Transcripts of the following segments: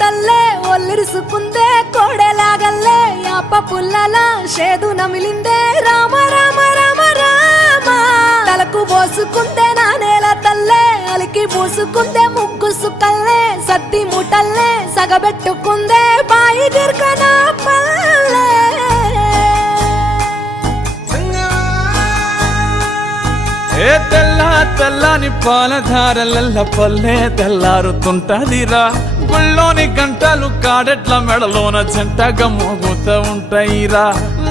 తల్లే ఒల్లిరుసుకుందే కోడెలాగల్లే యాప పుల్లల షేదు నమిలిందే రామ రామ రామ రామ తలకు పోసుకుందే నానేల తల్లే అలికి పూసుకుందే ముగ్గు సుక్కల్లే సత్తి మూటల్లే సగబెట్టుకుందే బాయి దిర్కన పల్లె ఏ తెల్ల తెల్లని పాలధారలల్ల పల్లె తెల్లారుతుంటదిరా గుళ్ళోని గంటలు కాడెట్ల మెడలోన జంటగా మోగుతూ ఉంటాయిరా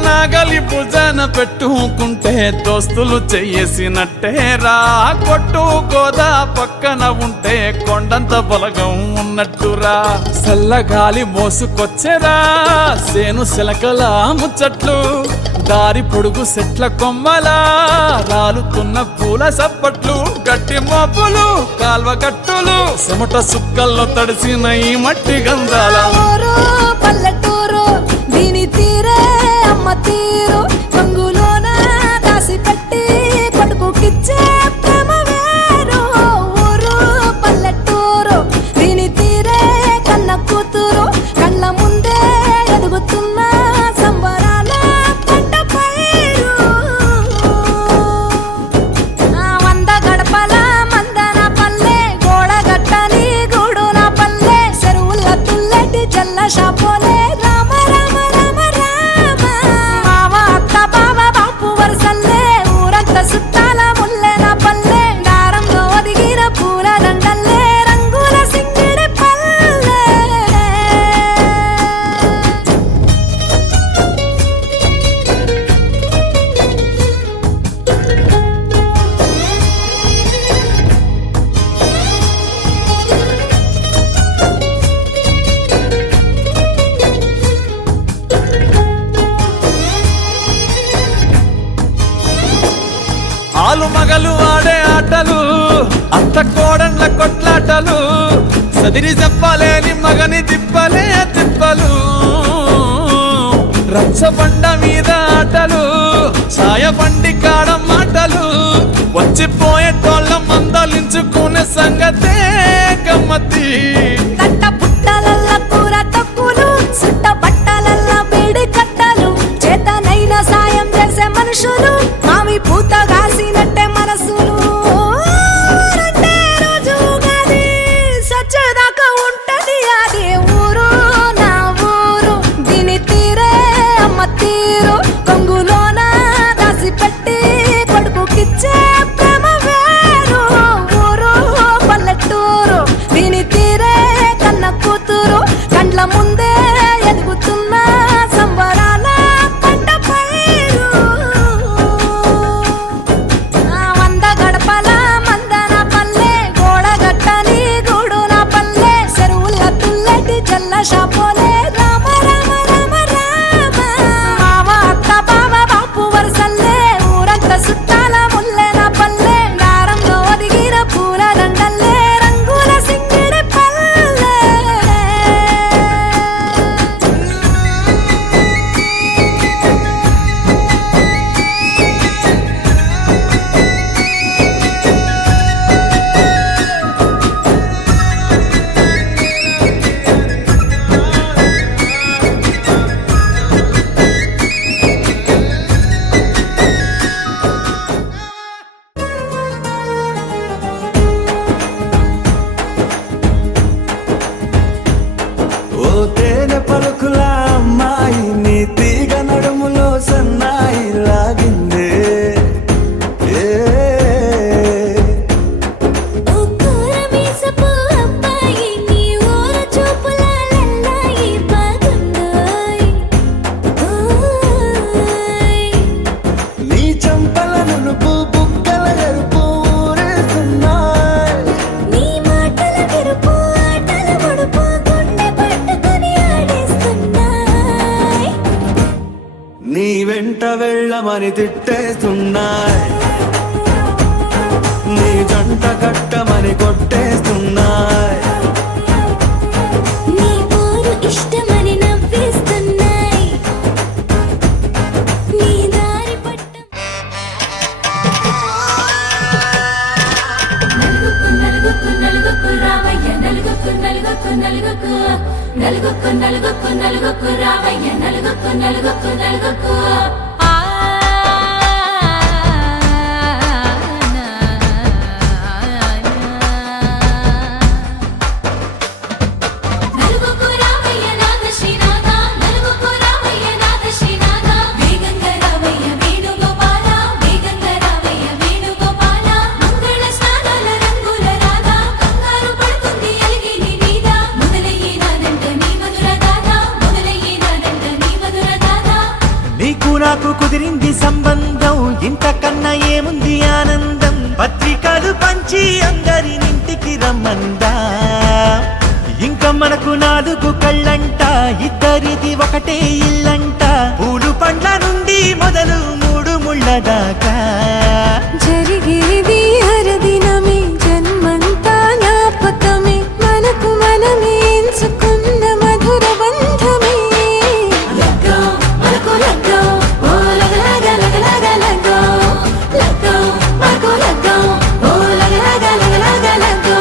నాగలి భుజాన పెట్టుకుంటే దోస్తులు చెయ్యేసినట్టేరా కొట్టు గోదా పక్కన ఉంటే కొండంత బలగం ఉన్నట్టురా చల్లగాలి మోసుకొచ్చెరా సేను శిలకల ముచ్చట్లు దారి పొడుగు సెట్ల కొమ్మలా రాలుతున్న పూల సప్పట్లు గట్టి మోపులు కాల్వ గట్టులు చెమట సుక్కల్లో తడిసిన ఈ మట్టి గంధాల పల్లెటూరు దీని తీరే అమ్మ తీరు రంగులోన దాసి పెట్టి కొడుకుకిచ్చే ప్రేమ వేరు ఊరు పల్లెటూరు దీని తీరే కన్న కూతురు కళ్ళ ముందే ఎదుగుతున్న సంబరాల పంట పైరు వంద గడపల మందన పల్లె గోడ గట్టని గూడున పల్లె చెరువుల తుల్లటి జల్ల షాపోలే రామ రామ రామ రామ మావ అత్త బావ బాపు వరసల్లే ఊరంత సుట్టాల ముల్లెన పల్లె దారంలో ఒదిగిన పూల దండల్లే రంగుల సింగిడి పల్లె ఆలు మగలు ఆడే ఆటలు అత్త కోడళ్ళ కొట్లాటలు సదిరి చెప్పలేని మగని తిప్పలే తిప్పలు రచ్చబండ మీద ఆటలు సాయబండి కాడ మాటలు వచ్చిపోయేటోళ్ళ మందలించుకునే సంగతే గమ్మతి తట్ట పుట్టలల్ల కూర తక్కులు సుట్ట బట్టలల్ల వేడి కట్టలు చేతనైన సాయం చేసే మనుషులు మావి పూత కాసినట్టే మనసులు రెండే రోజు గది సచ్చేదాకా ఉంటది అది ఊరు నా ఊరు దీని తీరే అమ్మ తీరు కొంగులోన దాసి పెట్టి కొడుకుకిచ్చే ప్రేమ వేరు ఊరు పల్లెటూరు దీని తీరే కన్న కూతురు కండ్ల ముందే ఎదుగుతున్న సంబరాల పంట పైరు వంద గడపల మందన పల్లె గోడ గట్టని గూడున పల్లె చెరువుల తుల్లటి జల్ల షాపోలే రామ రామ రామ రామ మావ అత్త బావ బాపు వరసల్లే ఊరంత సుట్టాల ముల్లెన పల్లె దారంలో ఒదిగిన పూల దండల్లే రంగుల సింగిడి పల్లె ఓ తేనె పలుకుల అమ్మాయి నీ తీగ నడుములో సన్నాయి లాగిందే ఏ ఓ కూరమీసపు అబ్బాయి నీ ఊరు చూపుల లల్లాయి బాగుందోయ్ ఓయ్ నీ చంపల నునుపు బుగ్గల ఎరుపు ఊరేస్తున్నాయి నీ మాటల విరుపు ఆటల ముడుపు గుండె పట్టుకొని ఆడేస్తున్నాయ్ నీ వెంట వెళ్ళమని తిట్టేస్తున్నాయి నీ జంట కట్టమని కొట్టేస్తున్నాయి నీ ఊరు ఇష్టమని నవ్వేస్తున్నాయ్ నీ దారి పట్టు నలుగుకు నలుగుకు నలుగుకు రామయ్య నలుగుకు నలుగుకు నలుగుకు నలుగుకు నలుగుకు నలుగుకు రావయ్య నలుగుకు నలుగుకు నలుగుకు నలుగుకు రావయ్య నాద శ్రీనాథ నలుగుకు రావయ్య నాద శ్రీనాథ వేగంగా రావయ్య వేణుగోపాల వేగంగా రావయ్య వేణుగోపాల మంగళ స్నానాల రంగుల రాధ కంగారు పడుతుంది అలిగిని మీద మొదలయ్యేనాదంట నీ మధుర గాథ మొదలయ్యేనాదంట నీ మధుర గాథ నీకు నాకు కుదిరింది సంబంధం ఇంతకన్నా ఏముంది ఆనందం పత్రికలు పంచి అందరినింటికి రమ్మందా ఇంకా మనకు 4 కళ్ళంట ఇద్దరిది ఒకటే ఇల్లంట పూలు పండ్ల నుండి మొదలు 3 ముళ్ళ దాకా జరిగేది హరదినమే జన్మంతా జ్ఞాపకమే మనకు మనమే ఎంచుకున్న మధుర బంధమే లగ్గో మనకు లగ్గో ఓ లగలగ లగలగ లగ్గో లగ్గో మనకు లగ్గో ఓ లగలగ లగలగ లగ్గో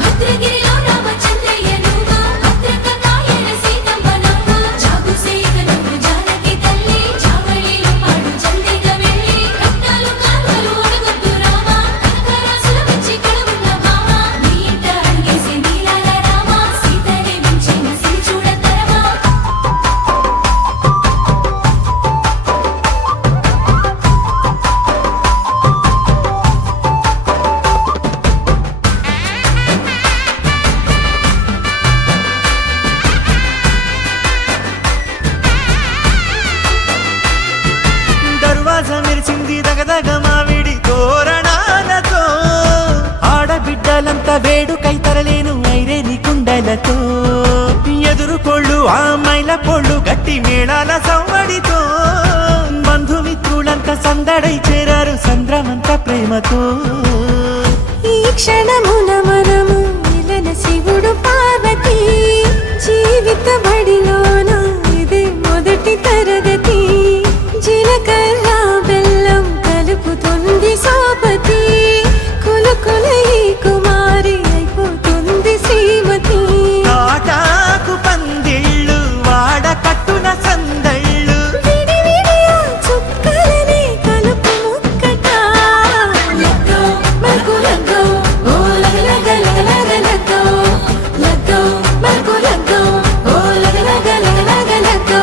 భద్రగిరిలో రామచంద్రయ్య నువ్వు భద్రకాయన సీతమ్మ నువ్వు జాగు సేక నువ్వు జానకి తల్లి జావళిలో పాడు చందిగా వెళ్ళి రత్నాలు కారువలు అడగొద్దు రామ కనకరాసుల వచ్చి కడుగున్న మామ నీ ఇంట అడిగేసి నీలాల రామ సీతనే మించిన సిరి చూడతరమా దర్వాజ మెరిసింది దగదగ మావిడి తోరణాలతో ఆడబిడ్డలంతా వేడుకై తరలేను ఐరేని కుండలతో ఎదురుకోళ్ళు ఆ మైల పోళ్ళు గట్టి మేళాల సవ్వడితో బంధుమిత్రులంతా సందడై చేరారు సంద్రమంత ప్రేమతో ఈ క్షణమున మనము మిలన శివుడు పార్వతి జీవిత బడిలోన ఇదే మొదటి తరగతి జీలకర్ర బెల్లం కలుపుతుంది సోపతి కులుకుల ఈ కుమారి అయిపోతుంది శ్రీమతి తాటాకు పందిళ్ళు వాడ కట్టున సందళ్ళు విడివిడియా చుక్కలనే కలుపు ముక్కట లగ్గో మనకు లగ్గో ఓ లగలగ లగలగ లగ్గో లగ్గో మనకు లగ్గో ఓ లగలగ లగలగ లగ్గో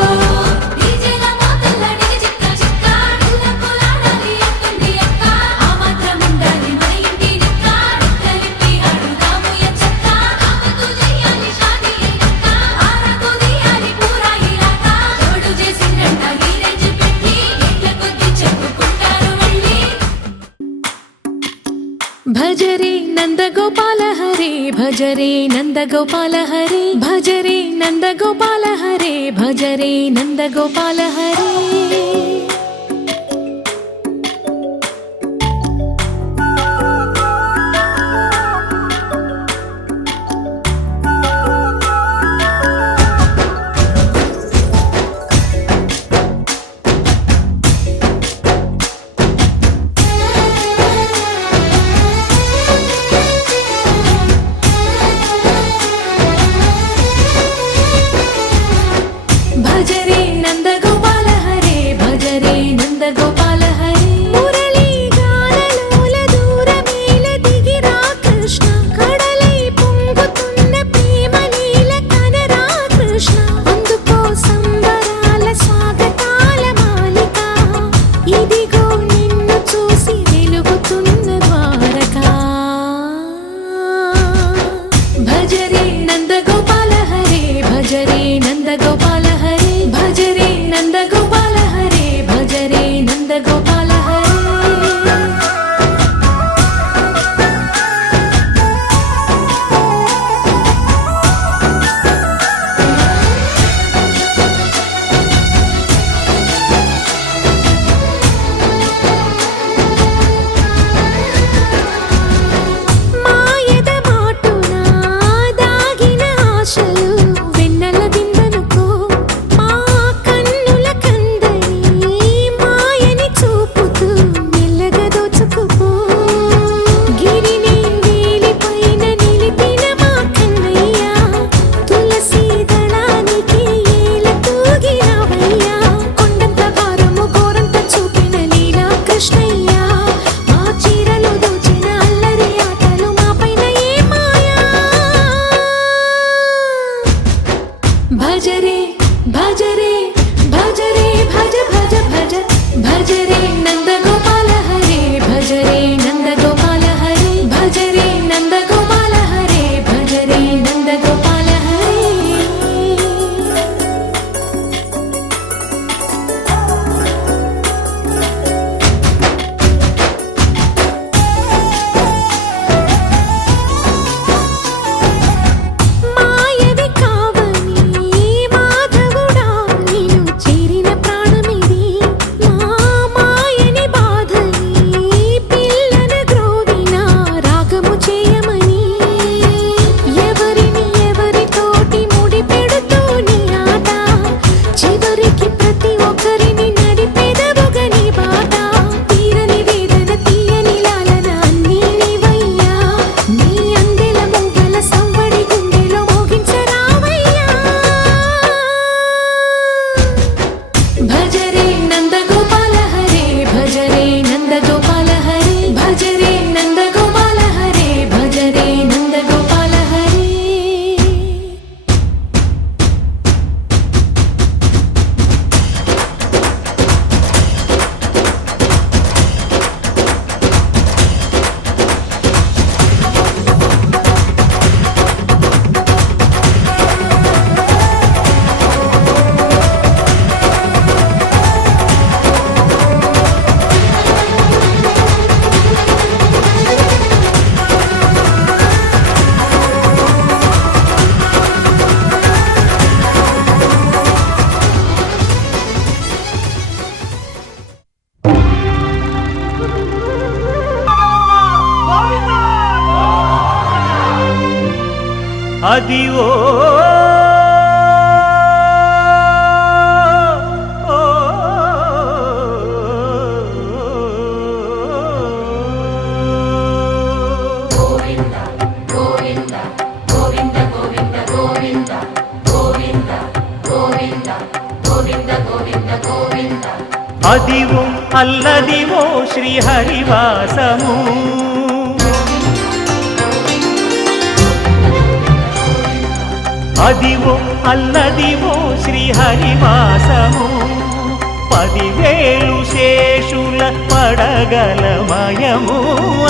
డీజేల మోతల్ల డిగ చిక్క చిక్క డిల్లకు లాడాలి అంటుంది అక్క ఆ మాత్రం ఉండాలి మన ఇంటి నిక్క నిక్కలిప్పి అడుగుదాము ఎంచక్క కాకతూ చెయ్యాలి షాదీ అక్క ఆరకు తీయాలి పూరా ఇలాక తోడు చేసిందంట హీరేజ్ పెట్టి ఏళ్ళ కొద్ది చెప్పుకుంటారు మళ్ళీ భజరే నందగోపాల హరే భజరే నందగోపాల హరే భజరే నందగోపాల హరే భజరే నందగోపాల హరే భజరే నందగోపాల హరే భజరే అదివో అదివో అల్లదివో శ్రీహరివాసము అదివో అల్లదివో శ్రీహరివాసము 10,000 శేషుల పడగలమయము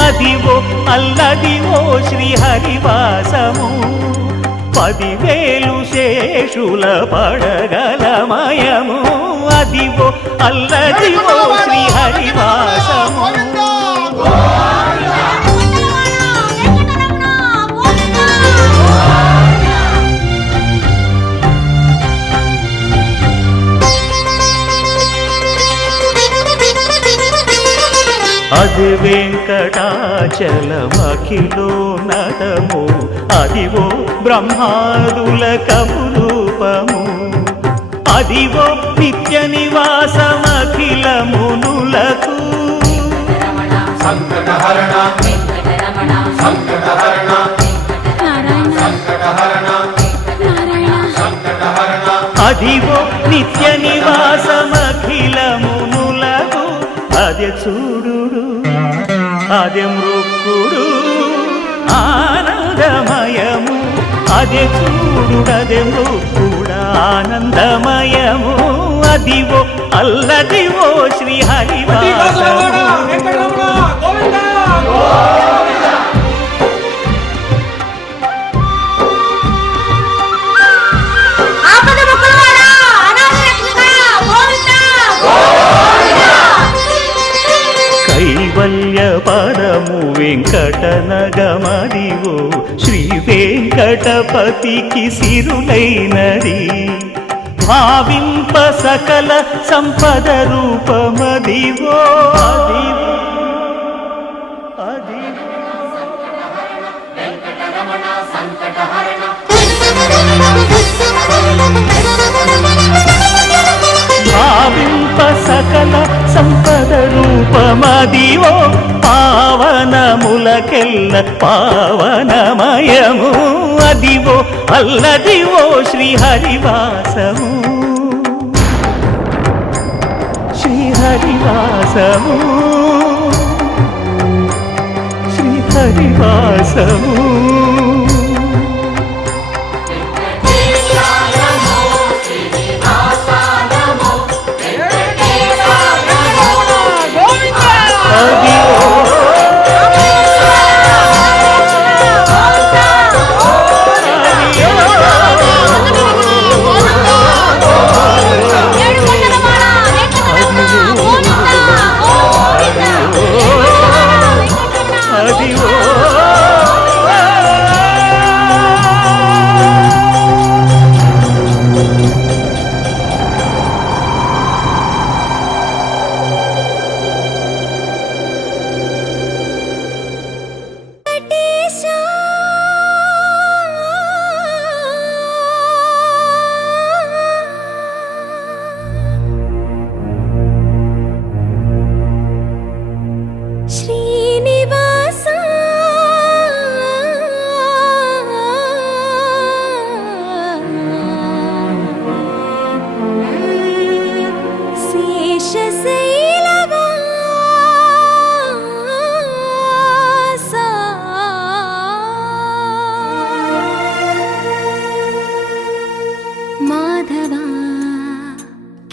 అదివో అల్లదివో శ్రీహరివాసము 10,000 శేషుల పడగలమయము అదివో అల్లదివో శ్రీహరివాసము అది వెంకటాచలమఖిలో నటము అదివో బ్రహ్మాదుల కపురూపము అదివో నిత్య నివాసమఖిల మునులకు సంకటహరణ సంకటహరణ సంకటహరణ సంకటహరణ అదివో నిత్య నివాసమఖిల మునులకు అదే చూడు అదే మృక్కుడు ఆనందమయము అదే చూడు అదే మృక్కుడు ఆనందమయము అదివో అల్లదివో శ్రీహరివాసము కైవల్య పదము వెంకటనగమదివో శ్రీ వెంకటపతికి సిరులైనది భావింప సకల సంపద రూపమదివో అదివో భావింప సకల సంపద రూపమదివో పావనములకెల్ల పావనమయము అదివో అల్లదివో శ్రీహరివాసము శ్రీహరివాసము శ్రీహరివాసము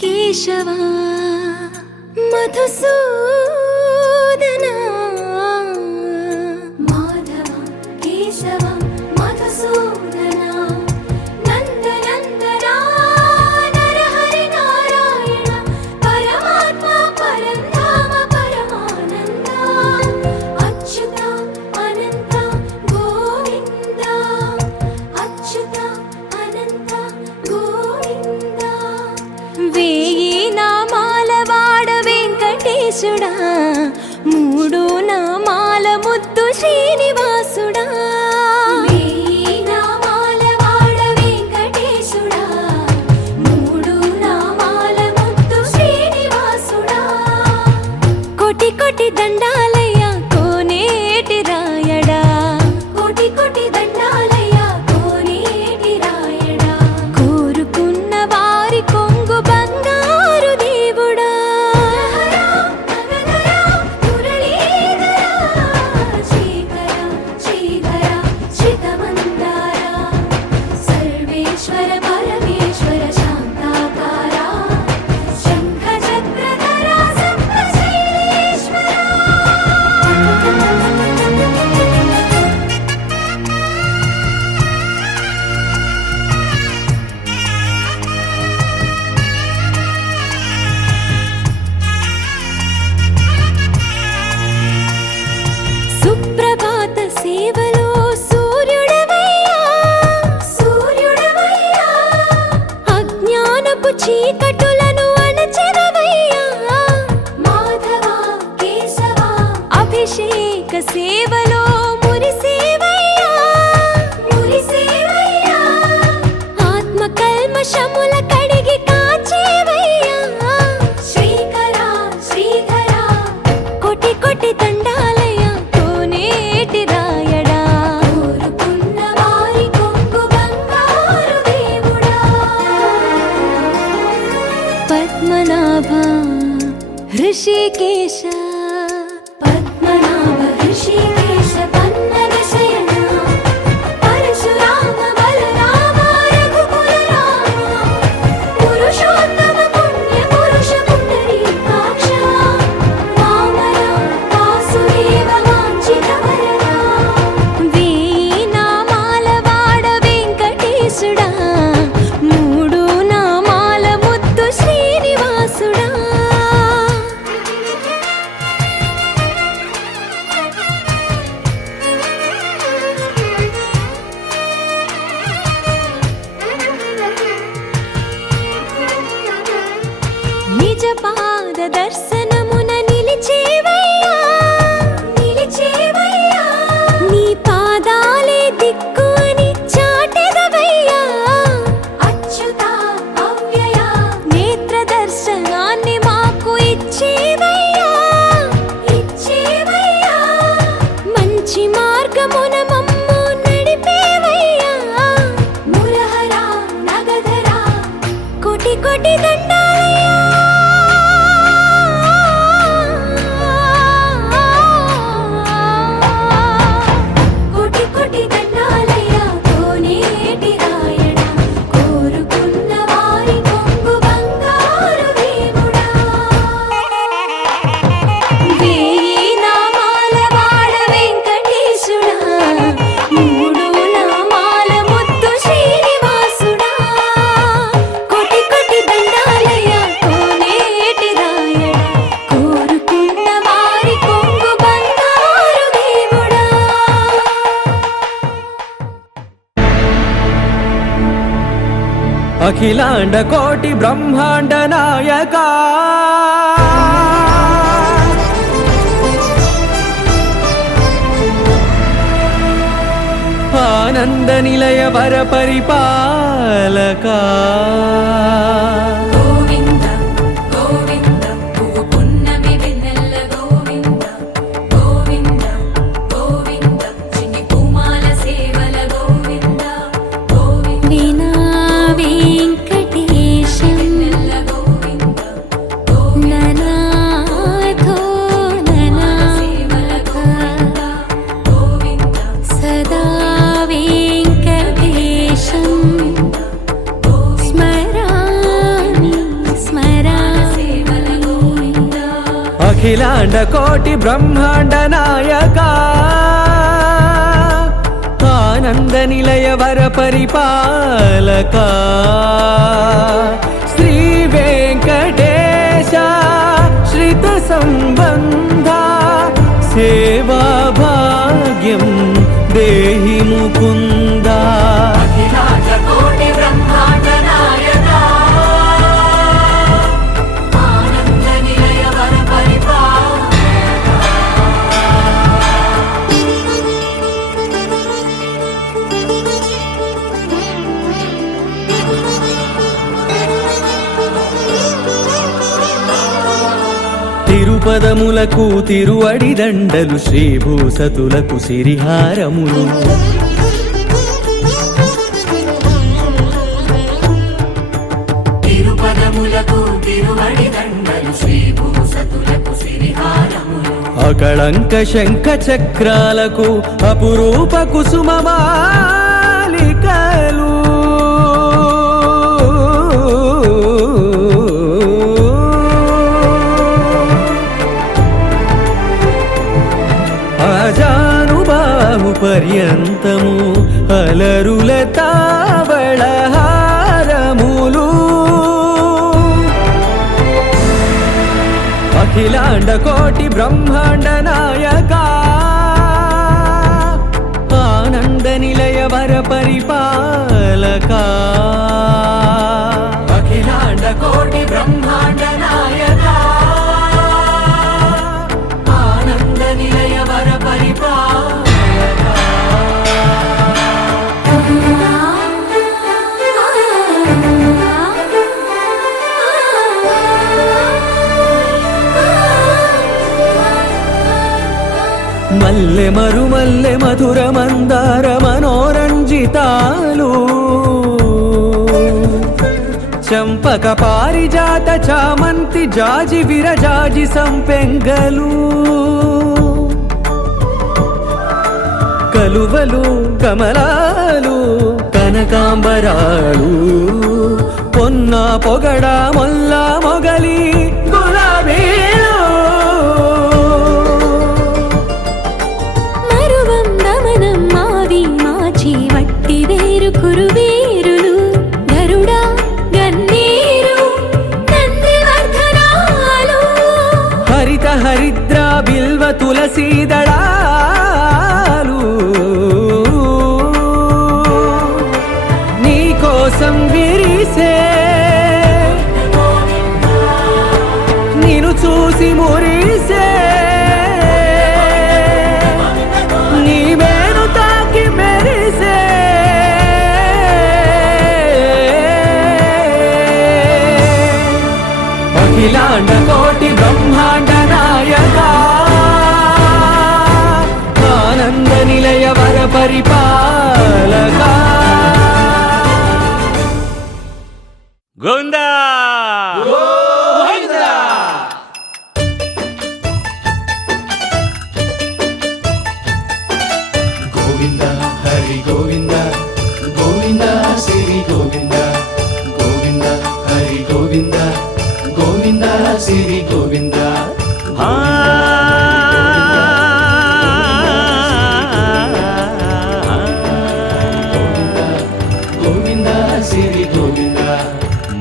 కేశవా మధుసూదనా మాధవ కేశవ మధుసూదనా నందనందనా నరహరి నారాయణ పరమాత్మ పరంధామ పరమానంద అచ్యుత అనంత గోవింద అచ్యుత అనంత గోవింద వేయి నామాల వాడ వెంకటేశ కోటి దండాలయ్యా కోనేటి రాయడా కోరుకున్న వారి కొంగు బంగారు దేవుడా మురళీధరా శ్రీకర శ్రీధర శ్రితమందార సర్వేశ్వర పరమేశ్వర శాంతాకార శంఖ చక్రధర సప్తశైలేశ్వర సుప్రభాత సేవలో సూర్యుడవయ్యా సూర్యుడవయ్యా అజ్ఞానపు చీకటులను అణచెదవయ్యా మాధవ కేశవ అభిషేక సేవలో మురిసేవయ్యా మురిసేవయ్యా ఆత్మ కల్మషముల కడిగి కాచేవయ్యా శ్రీకర శ్రీధర కోటి కోటి దండాలయ్యా కోనేటి రాయడా కోరుకున్న వారి కొంగు బంగారు దేవుడా పద్మనాభ హృషికేశ పద్మనాభ హృషికేశ పన్నగ శయన పరశురామ బలరామ రఘుకుల రామ పురుషోత్తమ పుణ్య పురుష పుండరీకాక్ష వామన వాసుదేవ వాంఛిత వరదా వేయి నామాల వాడ వెంకటేశుడా మూడు నామాల ముద్దు శ్రీనివాసుడా నిజ పాద దర్శనమున నిలిచేవయ్యా నిలిచేవయ్యా నీ పాదాలే దిక్కు అని చాటెదవయ్యా అచ్యుత అవ్యయ నేత్ర దర్శనాన్ని మాకు ఇచ్చేవయ్యా ఇచ్చేవయ్యా మంచి మార్గమున మమ్ము నడిపేవయ్యా మురహర నగధర కోటి కోటి దండాలయ్యా కోటి కోటి దండాలయ్యా కోనేటి రాయడా కోరుకున్న వారి కొంగు బంగారు దేవుడా వేయి నామాల వాడ వెంకటేశుడా మూడు నామాల ముద్దు శ్రీనివాసుడా కోటి కోటి దండాలయ్యా కోనేటి రాయడా కోరుకున్న వారి కొంగు బంగారు దేవుడా అఖిలాండ కోటి బ్రహ్మాండ నాయక ఆనంద నిలయ వర పరిపాలక గోవింద గోవింద పువ్వు పున్నమి వెన్నెల గోవింద గోవింద గోవింద చిన్ని పూమాల సేవల గోవింద గోవింద వీణా వెంకటేశం వెన్నెల గోవింద ననాథో ననా సేవల గోవింద గోవింద సదా వెంకటేశం స్మరామి స్మరామి సేవల గోవింద అఖిలాండ కోటి బ్రహ్మాండ నాయక ఆనంద నిలయ వర పరిపాలక శ్రీ వెంకటేశ శ్రిత సంబంధ సేవా భాగ్యం దేహి ముకుంద కోటి బ్రహ్మాండ నాయక ఆనంద నిలయ వర తిరుపదములకు తిరువడి దండలు శ్రీభూసతులకు సిరిహారములు అకళంక శంఖ చక్రాలకు అపురూప కుసుమమాలికలు ఆజానుబాహు పర్యంతము అలరుల తావళహారములు అఖిలాండ కోటి బ్రహ్మాండ నాయక ఆనంద నిలయ వర పరిపాలక అఖిలాండ కోటి బ్రహ్మాండ నాయక ఆనంద నిలయ వర మల్లె మరుమల్లె మధుర మందార మనోరంజితాలు చంపక పారిజాత చామంతి జాజి విరజాజి సంపెంగలు కలువలు కమలాలు కనకాంబరాలు పొన్న పొగడ మొల్ల మొగలి గులాబీలు మరువం దమనం మావి మాచి వట్టి వేరు కురువేరులు గరుడా గన్నేరు నందివర్ధనాలు హరిత హరిద్ర బిల్వ తులసీదళాలు నీకోసం విరిసే నిన్ను చూసి మురిసే నీ మేను తాకి మెరిసే అఖిలాండ కోటి బ్రహ్మాండ నాయక ఆనంద నిలయ వర పరిపాలక గోవిందా గోవింద హరి గోవింద గోవింద శ్రీ గోవింద గోవింద హరి గోవింద గోవింద శ్రీ గోవింద గోవింద శ్రీ గోవింద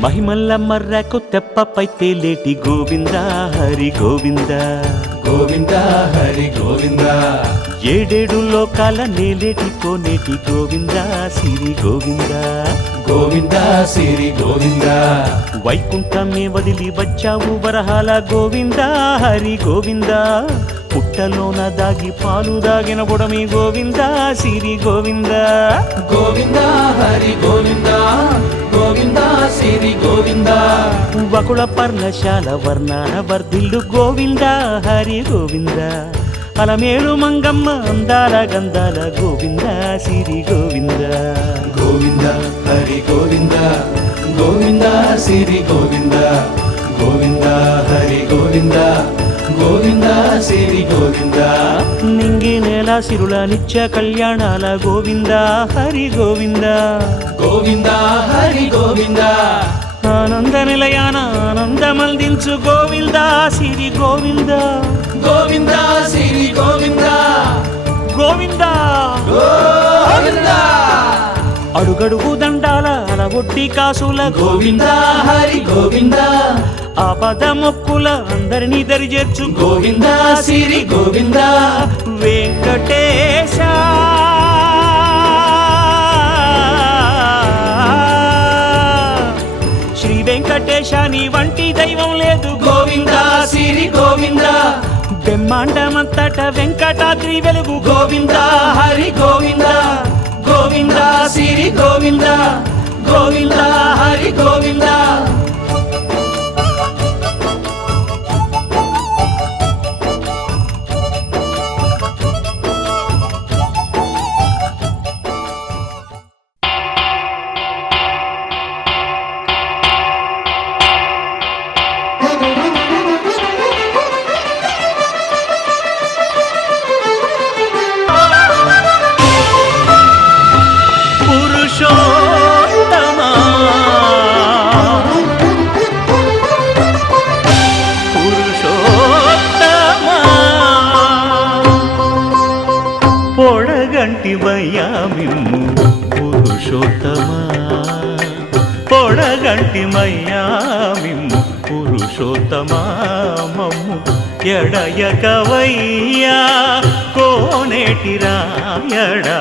మహిమల్ల మర్రకు తెప్పపై తేలేటి గోవింద హరి గోవింద గోవింద హరి గోవింద ఏడేడు లోకాల నేలేటి కోనేటి గోవింద సిరి గోవింద గోవింద శ్రీ గోవింద వైకుంఠమే వదిలి వచ్చావు వరహాల గోవింద హరి గోవింద పుట్టలోన దాగి పాలు దాగిన బుడమి గోవింద సిరి గోవింద గోవింద హరి గోవింద గోవింద శ్రీ గోవింద వకుళ పర్ణశాల వర్ణాన వర్ధిల్లు గోవింద హరి గోవింద అలమేలు మంగమ్మ అందాల గంధాల గోవింద సిరి గోవింద గోవింద హరి గోవింద గోవింద శ్రీ గోవింద గోవింద హరి గోవింద గోవింద శ్రీ గోవింద నింగి నేల సిరుల నిత్య కళ్యాణాల గోవింద హరి గోవింద గోవింద హరి గోవింద ఆనంద నిలయాన ఆనందమందించు గోవింద సిరి గోవింద గోవింద శ్రీ గోవింద గోవింద గోవింద అడుగడుగు దండాల అలవొట్టి కాసుల గోవింద హరి గోవింద ఆపద మొక్కుల అందరినీ దరిచేర్చు గోవింద శ్రీ గోవింద వెంకటేశ శ్రీ వెంకటేశ నీ వంటి దైవం లేదు గోవింద శ్రీ గోవింద బ్రహ్మాండమంతట వెంకటాద్రి వెలుగు గోవింద హరి గోవింద గోవింద శ్రీ గోవింద గోవింద హరి గోవింద పొడగంటిమయ్యా మిమ్ము పురుషోత్తమా మమ్ము ఎడయకవయ్యా కోనేటి రాయడా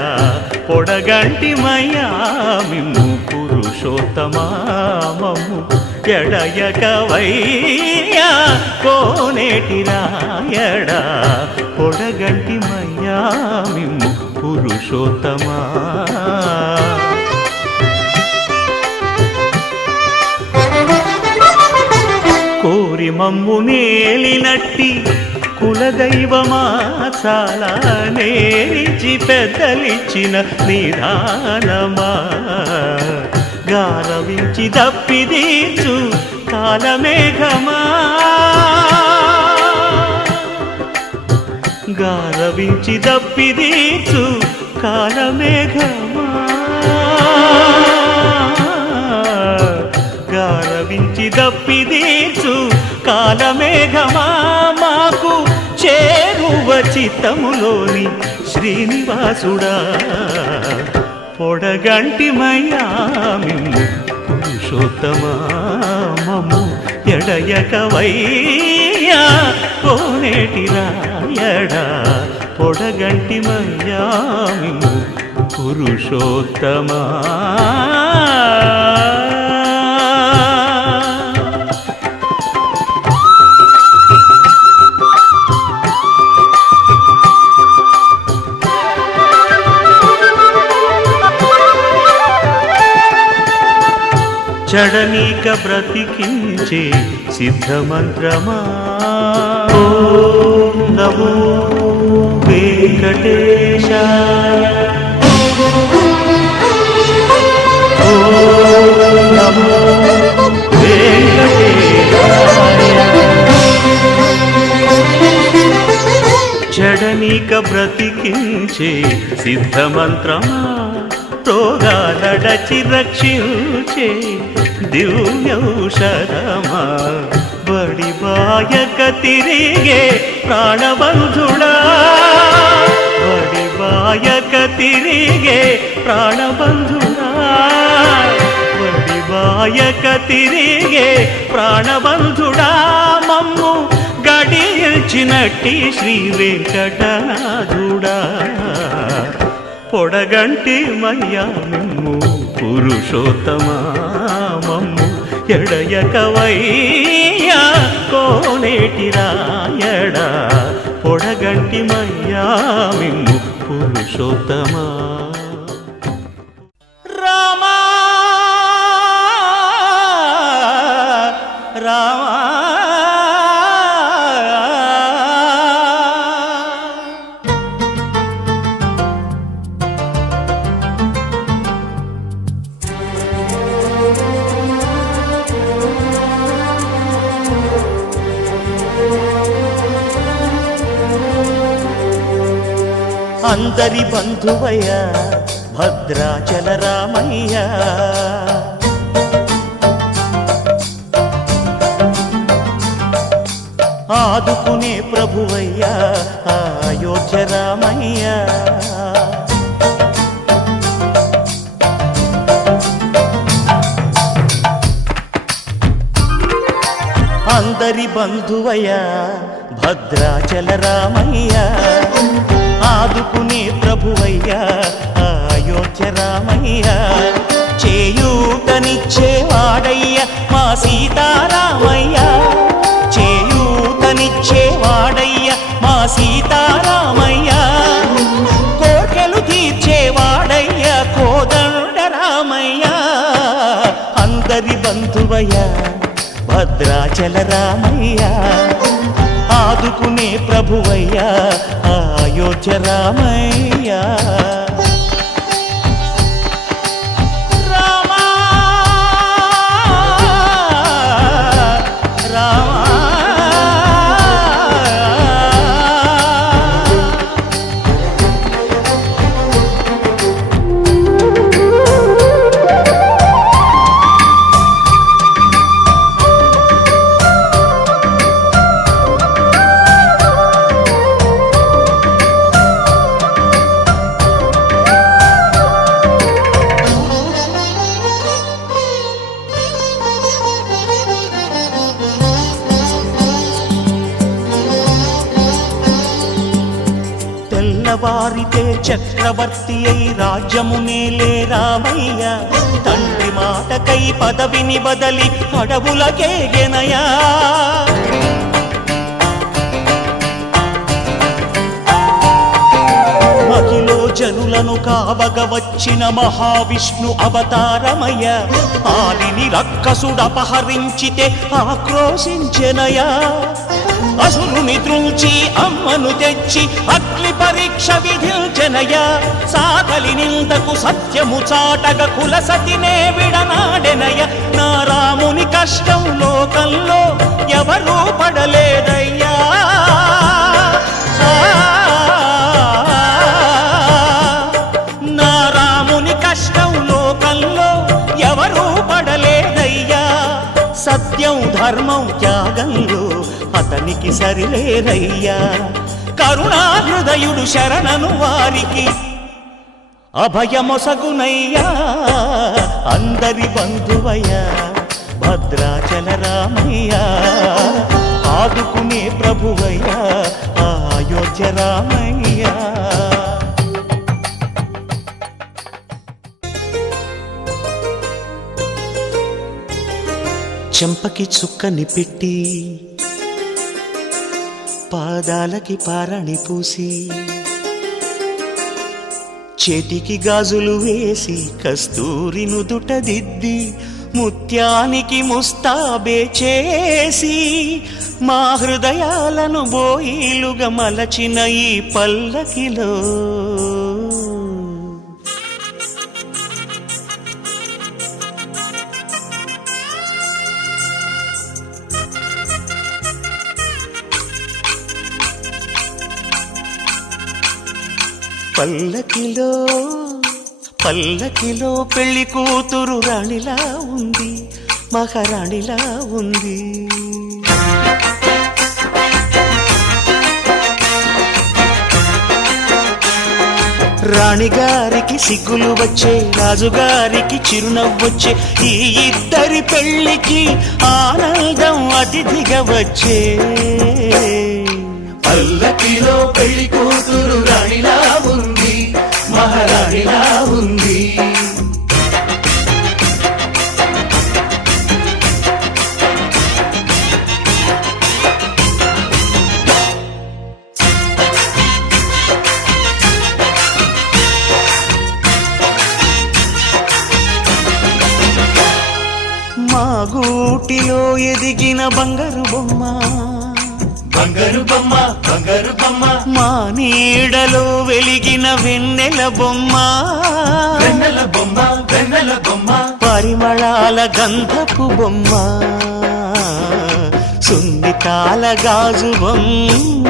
పొడగంటిమయ్యా మిమ్ము పురుషోత్తమా మమ్ము ఎడయకవయ్యా కోనేటి రాయడా పొడగంటిమయ్యా మిమ్ము పురుషోత్తమా కోరి మమ్ము నేలినట్టి కులదైవమా చాలా నేరిచి పెద్దలిచ్చిన నిదానమా గారవించి దప్పిదీర్చు కాలమేఘమా గారవించి దప్పిదీర్చు కాలమేఘమా గారవించి దప్పిదీర్చు కాలమేఘమా మాకు చేరువ చిత్తములోని శ్రీనివాసుడా పొడగంటిమయ్యా మిమ్ము పురుషోత్తమా మమ్ము ఎడయకవయ్యా కోనేటి రాయడా పొడగంటిమయ్యా మిమ్ము పురుషోత్తమా చడనీక బ్రతికించే సిద్ధమంత్రమా ఓం నమో వెంకటేశాయ ఓం నమో వెంకటేశాయ చడనీక బ్రతికించే సిద్ధమంత్రమా రోగాలడచి రక్షించే దివ్యౌషధమా బడిబాయక తిరిగే ప్రాణబంధుడా బడిబాయక తిరిగే ప్రాణబంధుడా బడిబాయక తిరిగే ప్రాణబంధుడా మమ్ము గడిచినట్టి శ్రీ వెంకటనాథుడా పొడగంటి మయ్యా మిమ్ము పురుషోత్తమా మమ్ము ఎడయకవయ్యా కోనేటి రాయడా పొడగంటి మయ్యా మిమ్ము పురుషోత్తమా రామా రామా అందరి బంధువయ్యా భద్రాచల రామయ్య ఆదుకునే ప్రభువయ్యా అయోధ్య రామయ్య అందరి బంధువయ్యా భద్రాచల రామయ్య ఆదుకునే ప్రభువయ్యా అయోధ్య రామయ్య చేయూతనిచ్చేవాడయ్య మా సీతారామయ్య చేయూతనిచ్చేవాడయ్య మా సీతారామయ్య కోర్కెలు తీర్చేవాడయ్య కోదండ రామయ్య అందరి బంధువయ్య భద్రాచల రామయ్య ఆదుకునే ప్రభువయ్యా అయోధ్య రామయ్యా రామా రామా చక్రవర్తి అయి రాజ్యమునేలే రామయ్య తండ్రి మాటకై పదవిని బదలి అడవులకేగెనయా మహిలో జనులను కావగ వచ్చిన మహావిష్ణు అవతారమయ్య ఆలిని రక్కసుడపహరించితే ఆక్రోశించెనయా అసురుని త్రుంచి అమ్మను తెచ్చి అగ్ని పరీక్ష విధించెనయా సాగలి నిందకు సత్యము చాటగ కుల సతినే విడనాడెనయ నా రాముని కష్టం లోకంలో ఎవరూ పడలేదయ్యా నా రాముని కష్టం లోకంలో ఎవరూ పడలేదయ్యా సత్యం ధర్మం త్యాగంలో అతనికి సరిలేరయ్యా కరుణాహృదయుడు శరణను వారికి అభయమొసగునయ్యా అందరి బంధువయ్యా భద్రాచల రామయ్యా ఆదుకునే ప్రభువయ్యా అయోధ్య రామయ్యా చెంపకి చుక్కని పెట్టి పాదాలకి పారణి పూసి చేతికి గాజులు వేసి కస్తూరి నుదుట దిద్ది ముత్యానికి ముస్తాబే చేసి మా హృదయాలను బోయిలుగా మలచిన ఈ పల్లకిలో పల్లకిలో పల్లకిలో పెళ్లి కూతురు రాణిలా ఉంది మహారాణిలా ఉంది రాణిగారికి సిగ్గులు వచ్చే రాజుగారికి చిరునవ్వొచ్చే ఈ ఇద్దరి పెళ్లికి ఆనందం అతిథిగా వచ్చే పల్లకిలో పెళ్లి కూతురు రాణిలా ఉంది మహారాణిలా ఉంది మా గూటిలో ఎదిగిన బంగారు బొమ్మ బంగారు బొమ్మ బంగారు బొమ్మ మా నీడలో వెలిగిన వెన్నెల బొమ్మ వెన్నెల బొమ్మ వెన్నెల బొమ్మ పరిమళాల గంధపు బొమ్మ సున్నితాల గాజు బొమ్మ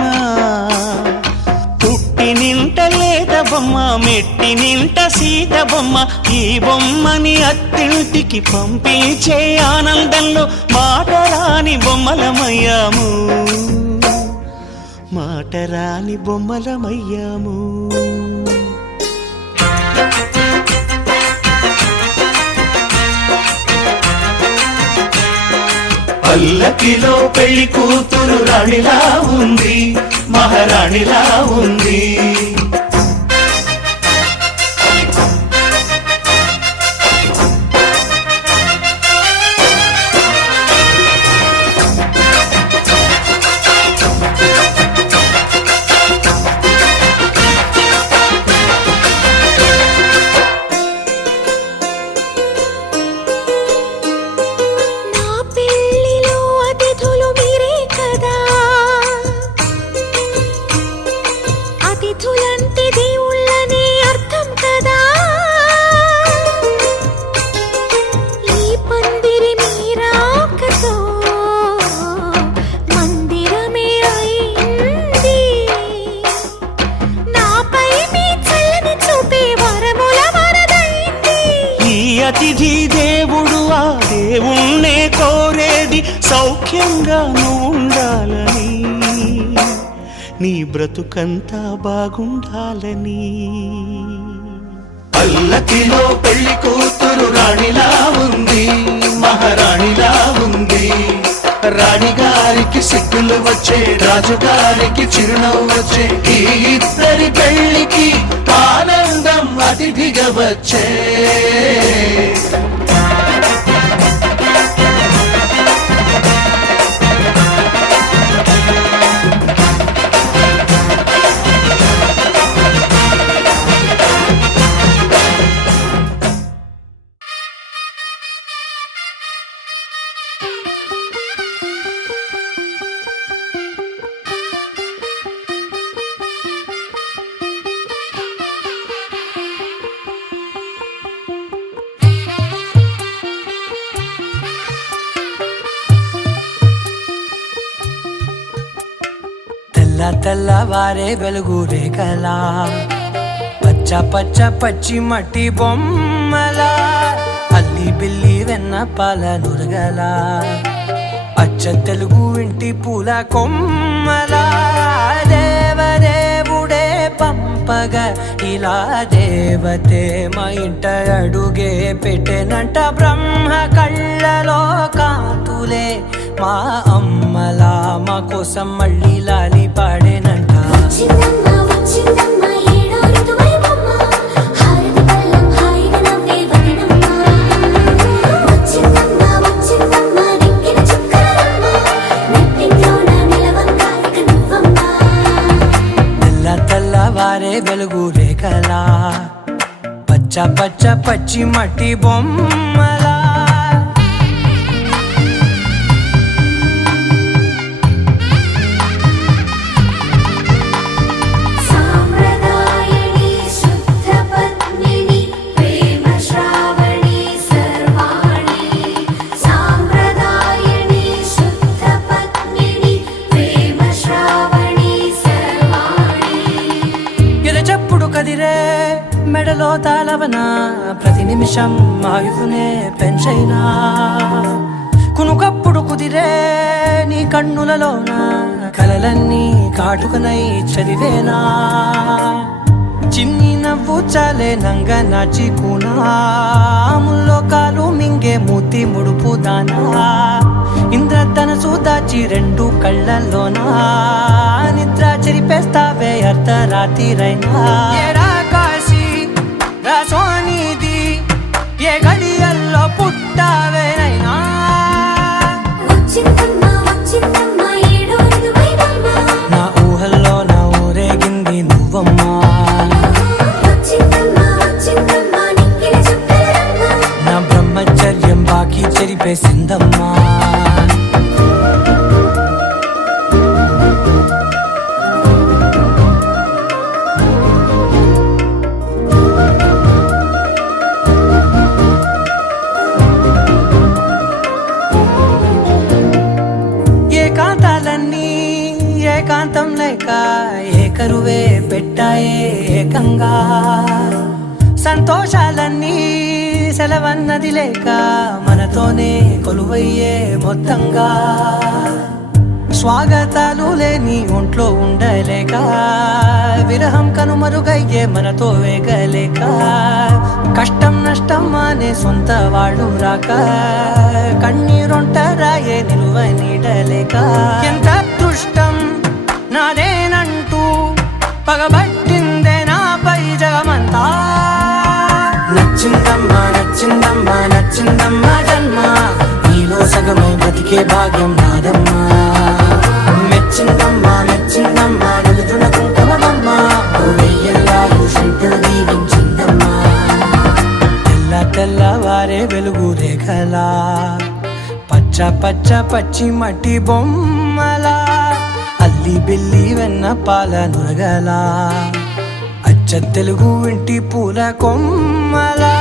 పుట్టి నింట లేత బొమ్మ మెట్టి నింట సీత బొమ్మ ఈ బొమ్మని అత్తింటికి పంపించే ఆనందంలో మాటరాని బొమ్మలమయ్యాము మాటరాని బొమ్మలమయ్యాము పల్లకిలో పెళ్లి కూతురు రాణిలా ఉంది మహారాణిలా ఉంది అతిథి దేవుడు ఆ దేవుణ్ణే కోరేది సౌఖ్యంగా నువ్వు ఉండాలని నీ బ్రతుకంతా బాగుండాలని పల్లకిలో పెళ్లి కూతురు రాణిలా ఉంది మహారాణిలా ఉంది రాణిగారికి సిగ్గులు రంగులు వచ్చే రాజుగారికి చిరునవ్వు వచ్చే ఈ ఇద్దరి పెళ్లికి ఆనందం అతిథిగా వచ్చే తెల్లవారే వెలుగు రేఖలా పచ్చ పచ్చ పచ్చి మట్టి బొమ్మలా అల్లి బిల్లి వెన్న పాల నురగలా అచ్చ తెలుగు ఇంటి పూల కొమ్మలా దేవదేవుడే పంపగా ఇలా దేవతే మా ఇంట అడుగే పెట్టెనంట బ్రహ్మ కళ్ళలో కాంతులే మా అమ్మలా మా కోసం మళ్ళీ లాలి పాడేనంట వచ్చిందమ్మ వచ్చిందమ్మ ఏడో ఋతువైవమ్మ హారతి పళ్ళం హాయిగా నవ్వే వదినమ్మ వచ్చిందమ్మ వచ్చిందమ్మ దిక్కిన చుక్కలమ్మ నెట్టింట్లోన నిలవంగా ఇక నువ్వమ్మ తెల్లవారే వెలుగు రేఖలా పచ్చ పచ్చ పచ్చి మట్టి బొమ్మలా సాంప్రదాయని శుద్ధ పద్మిని ప్రేమ శ్రావణి సర్వాణి సాంప్రదాయని శుద్ధ పద్మిని ప్రేమ శ్రావణి సర్వాణి ఎరచప్పుడు కదిరే మెడలో తాళవన ప్రతి నిమిషం ఆయువునే పెంచైనా కునుకప్పుడు కుదిరే నీ కన్నులలోన కలలన్నీ కాటుకనై చదివేనా చిన్ని నవ్వు చాలే నంగ నాచి కూనాముల్లో కాలు మింగే మూతి ముడుపు దానా ఇంద్రధనసు దాచి రెండు కళ్ళల్లోనా నిద్ర చెరిపేస్తావే అర్ధరాత్రిరైనా ఏడా కాశీ రాసోనిది ఏ గడియల్లో పుట్టావేనైనా వచ్చిందమ్మ వచ్చిందమ్మ ఏడో ఋతువైవమ్మ నా ఊహల్లో నా ఊరేగింది నువ్వమ్మా వచ్చిందమ్మ వచ్చిందమ్మ నిక్కిన చుక్కలమ్మ నా బ్రహ్మచర్యం బాకీ చెరిపేసిందమ్మా ఏకాంతాలన్నీ ఏకాంతం లేక ఏకరువే పెట్టాయే ఏకంగా సంతోషాలన్నీ సెలవన్నది లేక మనతోనే కొలువయ్యే మొత్తంగా స్వాగతాలు లేని ఒంట్లో ఉండలేక విరహం కనుమరుగయ్యే మనతో వేగలేక కష్టం నష్టం అనే సొంత వాళ్ళు రాక కన్నీరొంటరాయే నిలువ నీడలేక ఎంత అదృష్టం నాదేనంటూ పగబట్టిందే నాపై జగమంతా నచ్చిందమ్మా నచ్చిందమ్మా నచ్చిందమ్మా జన్మ నీలో సగమై బ్రతికే భాగ్యం నాదమ్మా మెచ్చిందమ్మా మెచ్చిందమ్మా నుదుటిన కుంకుమమ్మా వెయ్యల్లాలు శంకరు దీవించిందమ్మా తెల్లవారే వెలుగు రేఖలా పచ్చ పచ్చ పచ్చి మట్టి బొమ్మలా అల్లి బిల్లి వెన్న పాల నురగలా అచ్చ తెలుగు ఇంటి పూల కొమ్మలా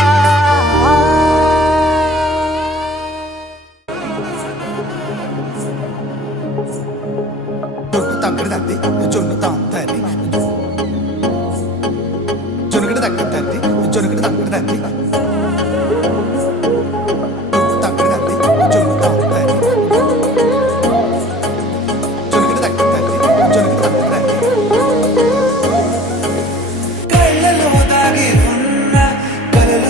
కళ్ళలో దాగి ఉన్న కలల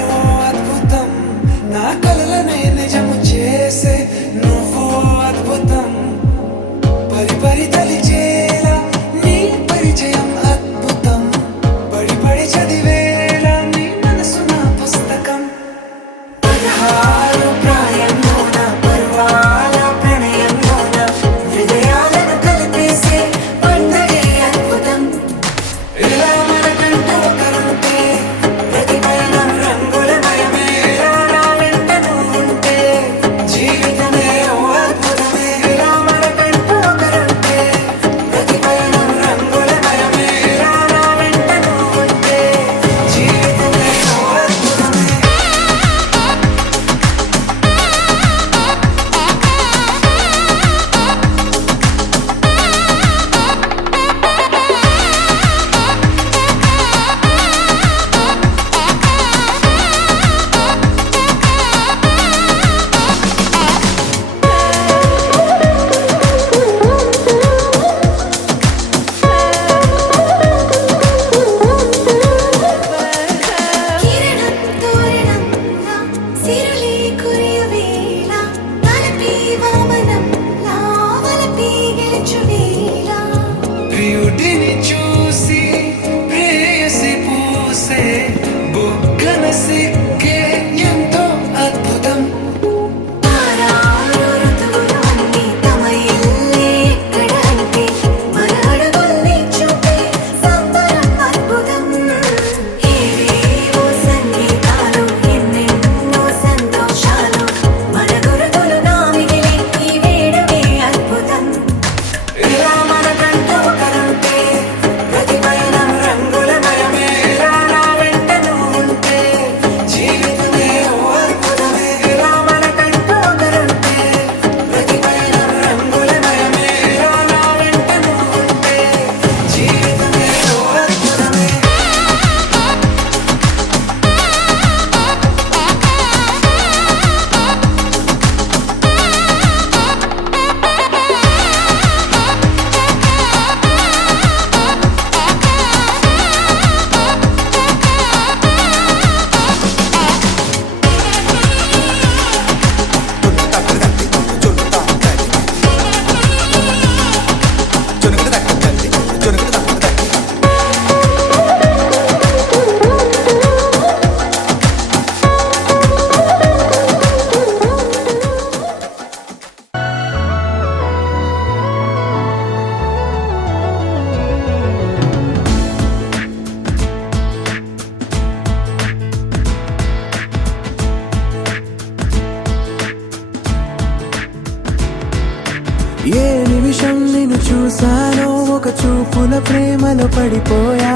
నిన్ను చూసానో ఒక చూపుల ప్రేమలో పడిపోయా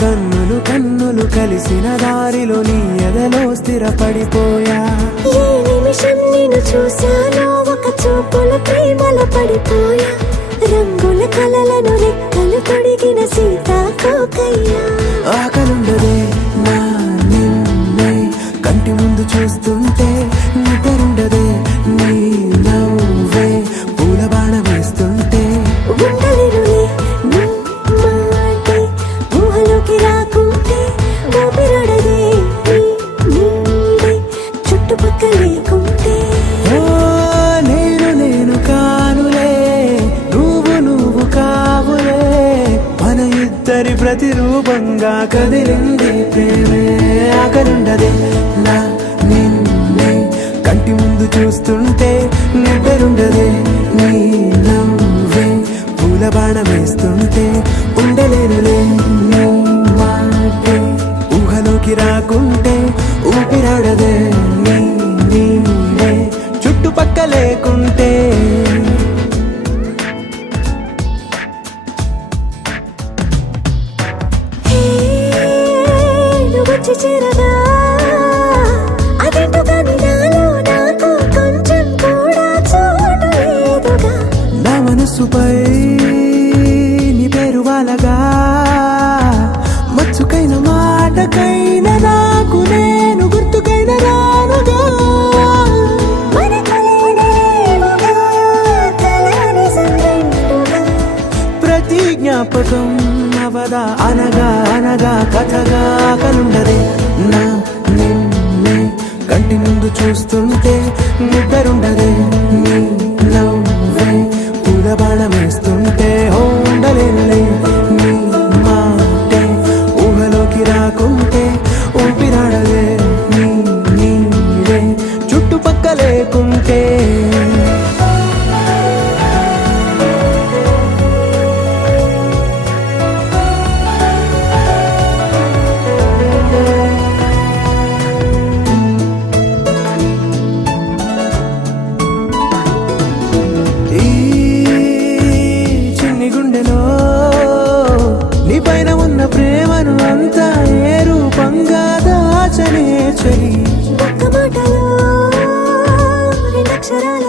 కన్నులు కన్నులు కలిసిన దారిలో నీ ఎదలో స్థిరపడిపోయా ఏ నిమిషం నిన్ను చూశానో ఒక చూపుల ప్రేమలో పడిపోయా రంగుల కలలను రెక్కలు తొడిగిన సీతాకోకయ్యా ఆకలుండదే నా నిన్నే కంటి ముందు చూస్తుంటే నిద్రుండదే నీ నవ్వే పూల బాణ వేస్తుంటే ఉండలేనులే నీ మాటే ఊహలోకి రాకుంటే ఊపిరాడదే నీ నీడే చుట్టుపక్కల లేకుంటే ఓ నేను కానులే నువ్వు కావులే మన ఇద్దరి ప్రతిరూపంగా కదిలింది ప్రేమే ఆకలుండదే నా నిన్నే కంటి ముందు చూస్తుంటే నిద్రుండదే నీ నవ్వే పూల బాణం వేస్తుంటే ఉండలేనులే నీ మాటే ఊహలోకి రాకుంటే ఊపిరాడదే నీ నీడే చుట్టుపక్క లేకుంటే నువ్వు వచ్చి చేరగా అదేంటో కానీ నాలో నాకు కొంచెం కూడా చోటు లేదుగా నా మనసుపై నీ పేరు వాలగా మచ్చుకైన మాటకైన నాకు నేను గుర్తుకైన రానుగా మనకులేనేమోగా కలని సంగంటుగా ప్రతి జ్ఞాపకం అవదా అనగా అనగా కథగా కలుండదే నా నిన్నే కంటి ముందు చూస్తుంటే నిద్రుండదే నీ నవ్వే పూల బాణం వేస్తుంటే ఉండలేనులే నీ మాటే ఊహలోకి రాకుంటే ఊపిరాడదే నీ నీడే చుట్టుపక్క లేకుంటే ఈ చిన్ని గుండెలో నీ పైన ఉన్న ప్రేమను అంతా ఏ రూపంగా దాచనే చలి ఒక్క మాటలో రెండక్షరాల